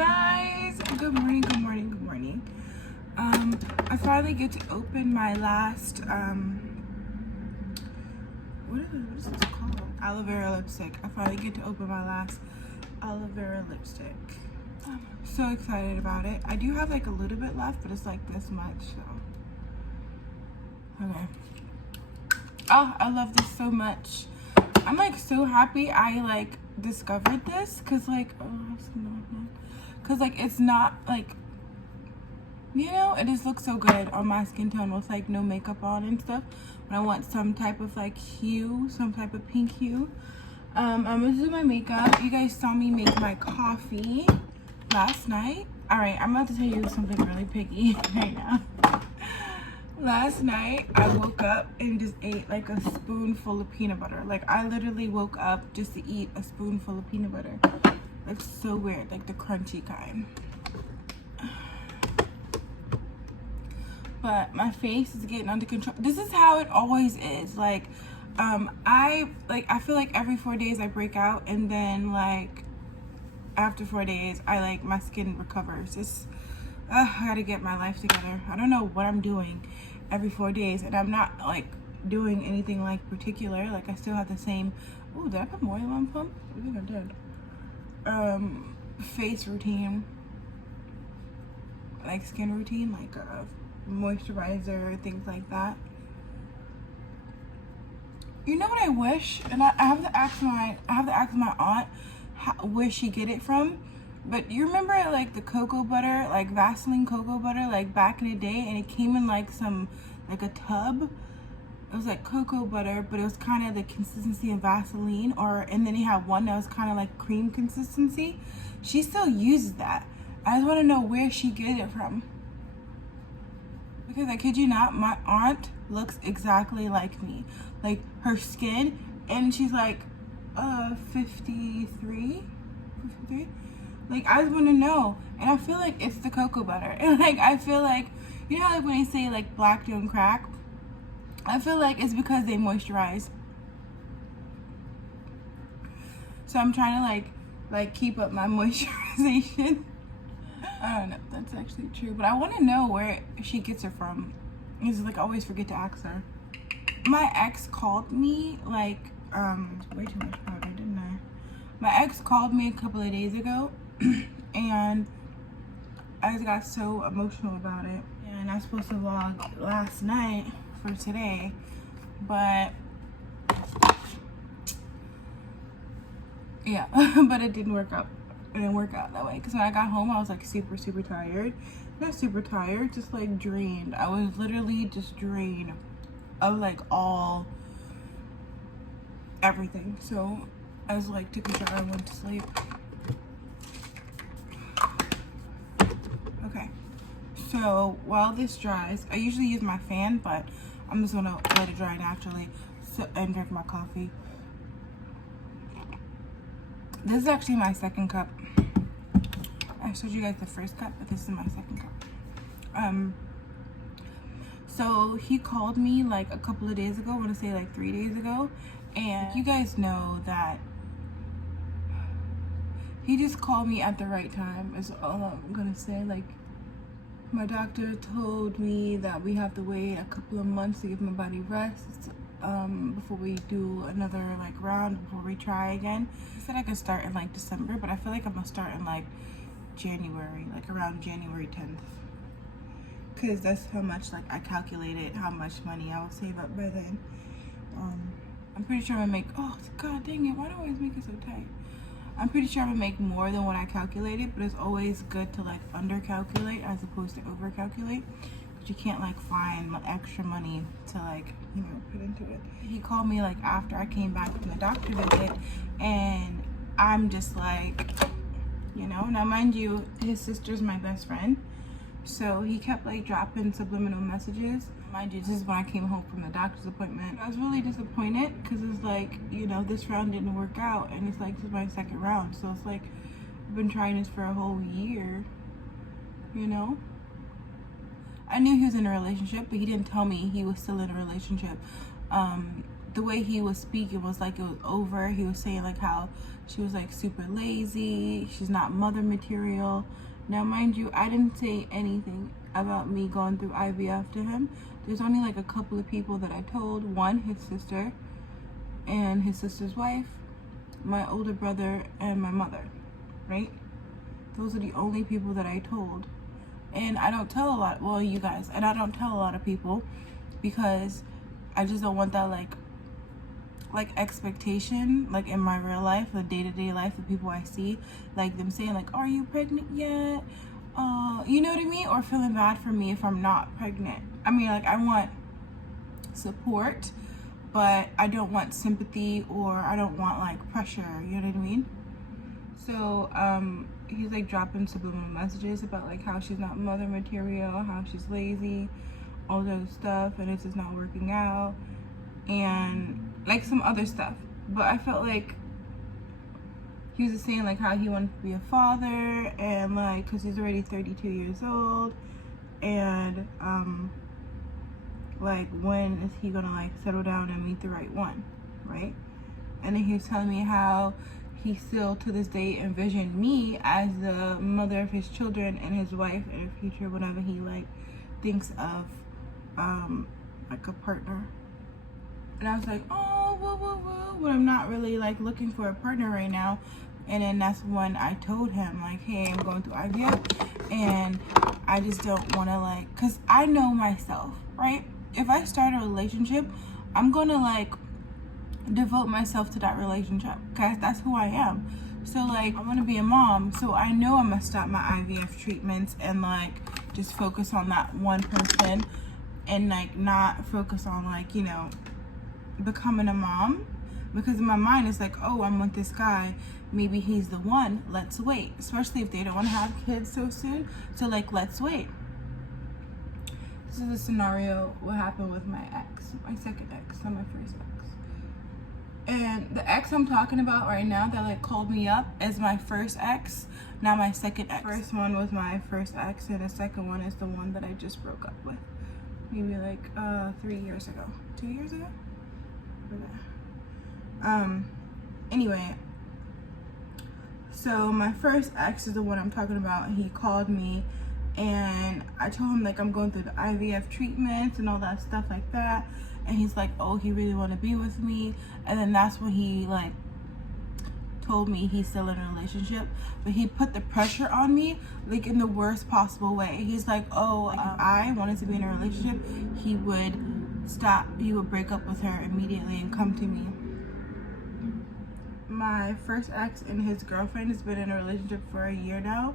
guys, good morning. I finally get to open my last what is this called? Aloe vera lipstick. I finally get to open my last aloe vera lipstick. I'm so excited about it. I do have like a little bit left, but it's like this much, so okay. Oh, I love this so much. I'm like so happy I like discovered this, because like it's not like, you know, it just looks so good on my skin tone with like no makeup on and stuff. When I want some type of like hue, some type of pink hue. I'm gonna do my makeup. You guys saw me make my coffee last night. All right, I'm about to tell you something really picky right now. Last night I woke up and just ate like a spoonful of peanut butter. Like I literally woke up just to eat a spoonful of peanut butter. It's so weird, like the crunchy kind. But my face is getting under control. This is how it always is. Like I feel like every 4 days I break out, and then like after 4 days my skin recovers. It's I gotta get my life together. I don't know what I'm doing every 4 days, and I'm not like doing anything like particular. Like I still have the same. Oh, did I put more than one pump? I think I did. Face routine, like skin routine, like moisturizer, things like that. You know what I wish, and I have to ask my aunt where she get it from. But you remember like the cocoa butter, like Vaseline cocoa butter, like back in the day, and it came in like a tub. It was like cocoa butter, but it was kind of the consistency of Vaseline, and then you have one that was kind of like cream consistency. She still uses that. I just want to know where she get it from. Because I kid you not, my aunt looks exactly like me. Like her skin, and she's like 53. Like I just want to know, and I feel like it's the cocoa butter. And like I feel like, you know how like when they say like black don't crack, I feel like it's because they moisturize. So I'm trying to like keep up my moisturization. I don't know if that's actually true, but I want to know where she gets it from. Because like I always forget to ask her. My ex called me like way too much powder, didn't I? My ex called me a couple of days ago, and I just got so emotional about it. And I was supposed to vlog last night for today, but yeah, but it didn't work out. It didn't work out that way, because when I got home I was like super tired. Not super tired, just like drained. I was literally just drained of like everything. So I was like, took a shower and went to sleep. Okay, so while this dries, I usually use my fan, but I'm just gonna let it dry naturally and drink my coffee. This is actually my second cup. I showed you guys the first cup, but this is my second cup. So he called me like a couple of days ago, I want to say like 3 days ago, and you guys know that he just called me at the right time is all I'm gonna say. Like my doctor told me that we have to wait a couple of months to give my body rest before we do another like round, before we try again. He said I could start in like December, but I feel like I'm gonna start in like January, like around January 10th, because that's how much like I calculated how much money I will save up by then. I'm pretty sure I'm gonna make, oh god dang it, why do I always make it so tight? I'm pretty sure I'm gonna make more than what I calculated, but it's always good to like under calculate as opposed to over calculate, because you can't like find extra money to like, you know, put into it. He called me like after I came back from the doctor visit, and I'm just like, you know, now mind you, his sister's my best friend, so he kept like dropping subliminal messages. Mind you, this is when I came home from the doctor's appointment. I was really disappointed, because it's like, you know, this round didn't work out, and it's like this is my second round, so it's like I've been trying this for a whole year, you know. I knew he was in a relationship, but he didn't tell me he was still in a relationship. the way he was speaking was like it was over. He was saying like how she was like super lazy, she's not mother material. Now mind you, I didn't say anything about me going through IVF to him. There's only like a couple of people that I told. One, his sister and his sister's wife, my older brother, and my mother, right? Those are the only people that I told. And I don't tell a lot, well, you guys, and I don't tell a lot of people because I just don't want that like expectation, like in my real life, the day-to-day life, the people I see, like them saying like, are you pregnant yet? You know what I mean? Or feeling bad for me if I'm not pregnant. I mean, like, I want support, but I don't want sympathy, or I don't want like pressure, you know what I mean? So he's like dropping subliminal messages about like how she's not mother material, how she's lazy, all those stuff, and it's just not working out, and like some other stuff. But I felt like he was just saying like how he wanted to be a father, and like because he's already 32 years old, and like when is he gonna like settle down and meet the right one, right? And then he was telling me how he still to this day envisioned me as the mother of his children and his wife in the future whenever he like thinks of like a partner. And I was like, oh, woo, woo, woo, but I'm not really like looking for a partner right now. And then that's when I told him like, hey, I'm going through IVF and I just don't want to like, because I know myself, right? If I start a relationship, I'm going to like devote myself to that relationship because that's who I am. So like, I want to be a mom, so I know I'm going to stop my IVF treatments and like just focus on that one person and like not focus on like, you know, becoming a mom, because in my mind it's like, oh, I'm with this guy, maybe he's the one, let's wait, especially if they don't want to have kids so soon. So like, let's wait. This is a scenario what happened with my ex, my second ex, not my first ex. And the ex I'm talking about right now that like called me up is my first ex, not my second ex. First one was my first ex, and the second one is the one that I just broke up with maybe like 3 years ago, 2 years ago. Anyway, so my first ex is the one I'm talking about. He called me and I told him like I'm going through the IVF treatments and all that stuff like that, and he's like, oh, he really want to be with me. And then that's when he like told me he's still in a relationship, but he put the pressure on me like in the worst possible way. He's like, oh, like, if I wanted to be in a relationship, he would break up with her immediately and come to me. My first ex and his girlfriend has been in a relationship for a year now.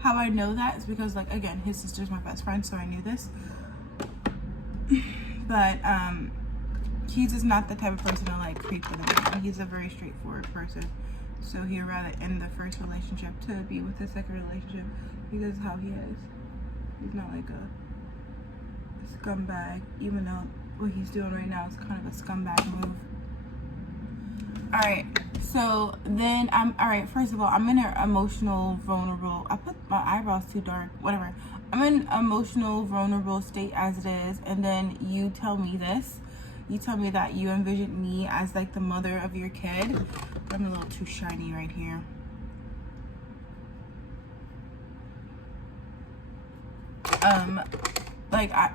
How I know that is because, like, again, his sister's my best friend, so I knew this. But he's just not the type of person to like creep with him. He's a very straightforward person, so he'd rather end the first relationship to be with the second relationship because of how he is. He's not like a scumbag, even though what he's doing right now is kind of a scumbag move. Alright, so then first of all, I'm in an emotional, vulnerable, I put my eyebrows too dark, whatever. I'm in an emotional, vulnerable state as it is, and then you tell me this. You tell me that you envisioned me as like the mother of your kid. I'm a little too shiny right here.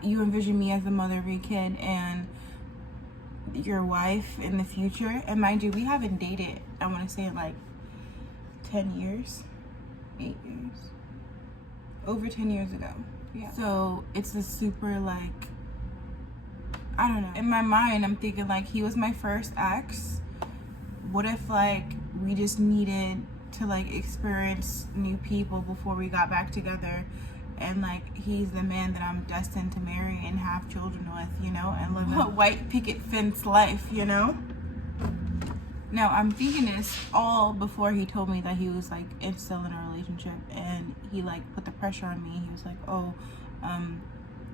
You envision me as the mother of your kid and your wife in the future. And mind you, we haven't dated, I want to say like 10 years, 8 years, over 10 years ago. Yeah. So it's a super like, I don't know. In my mind, I'm thinking like he was my first ex. What if like we just needed to like experience new people before we got back together, and like he's the man that I'm destined to marry and have children with, you know, and live a white picket fence life, you know? Now I'm thinking this all before he told me that he was like still in a relationship, and he like put the pressure on me. He was like, oh,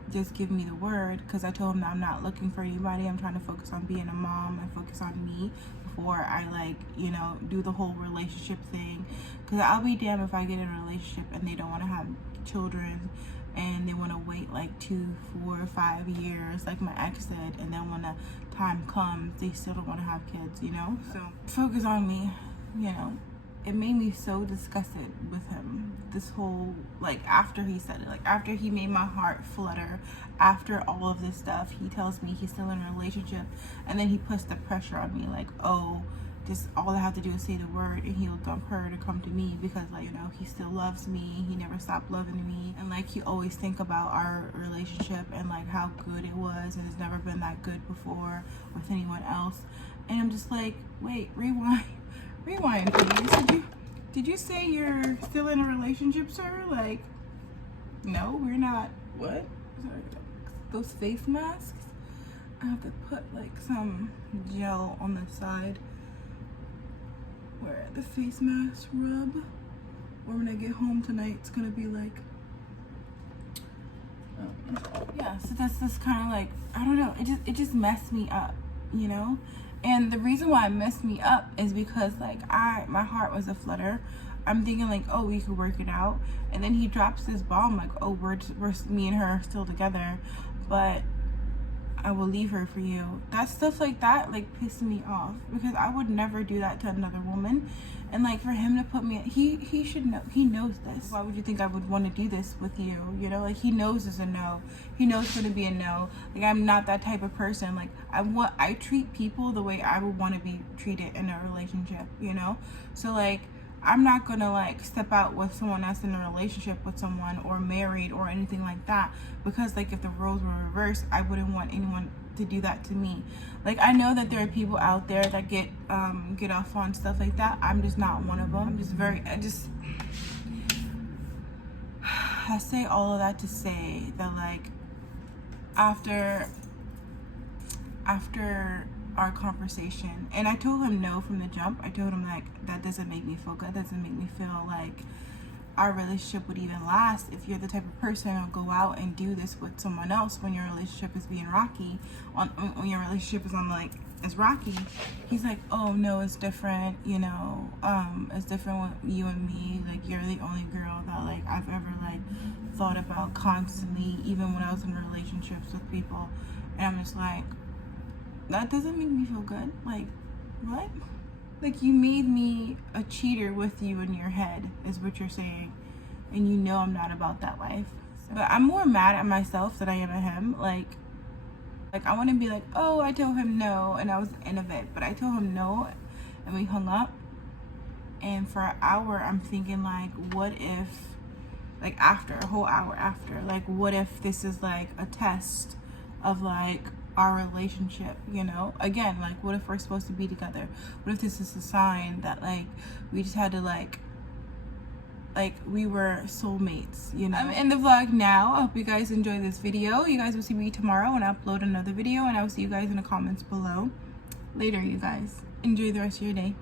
just give me the word, because I told him that I'm not looking for anybody. I'm trying to focus on being a mom and focus on me before I like, you know, do the whole relationship thing, because I'll be damned if I get in a relationship and they don't want to have children and they want to wait like 2, 4, 5 years like my ex did, and then when the time comes they still don't want to have kids, you know. So focus on me, you know. It made me so disgusted with him, this whole, like, after he said it, like after he made my heart flutter, after all of this stuff, he tells me he's still in a relationship, and then he puts the pressure on me, like, oh, just all I have to do is say the word and he'll dump her to come to me, because, like, you know, he still loves me, he never stopped loving me, and like he always think about our relationship and like how good it was, and it's never been that good before with anyone else. And I'm just like, wait, rewind please. Did you say you're still in a relationship, sir? Like, no, we're not. What? Sorry, those face masks, I have to put like some gel on the side where the face mask rub, or when I get home tonight it's gonna be like yeah. So that's kind of like, I don't know, it just messed me up, you know. And the reason why it messed me up is because like my heart was a flutter. I'm thinking like, oh, we could work it out, and then he drops this bomb like, oh, we're me and her are still together, but I will leave her for you. That stuff like that like pissed me off, because I would never do that to another woman. And like for him to put me, he should know, he knows this. Why would you think I would want to do this with you? You know, like he knows it's a no. He knows it's gonna be a no. Like I'm not that type of person. Like I treat people the way I would want to be treated in a relationship, you know? So like I'm not gonna like step out with someone that's in a relationship with someone or married or anything like that, because like if the roles were reversed, I wouldn't want anyone to do that to me. Like I know that there are people out there that get off on stuff like that. I'm just not one of them. I say all of that to say that like after our conversation, and I told him no from the jump. I told him like, that doesn't make me feel good, doesn't make me feel like our relationship would even last if you're the type of person who'll go out and do this with someone else when your relationship is being rocky, when your relationship is on like is rocky. He's like, oh no, it's different, you know, it's different with you and me, like you're the only girl that like I've ever like thought about constantly, even when I was in relationships with people. And I'm just like, that doesn't make me feel good. Like, what? Like, you made me a cheater with you in your head, is what you're saying. And you know I'm not about that life. So, but I'm more mad at myself than I am at him. Like I want to be like, oh, I told him no, and I was in of it. But I told him no, and we hung up. And for an hour, I'm thinking, like, what if, like, a whole hour after, like, what if this is, like, a test of, like, our relationship, you know? Again, like, what if we're supposed to be together? What if this is a sign that like we just had to like we were soulmates, you know? I'm in the vlog now. I hope you guys enjoy this video. You guys will see me tomorrow when I upload another video, and I will see you guys in the comments below. Later, you guys. Enjoy the rest of your day.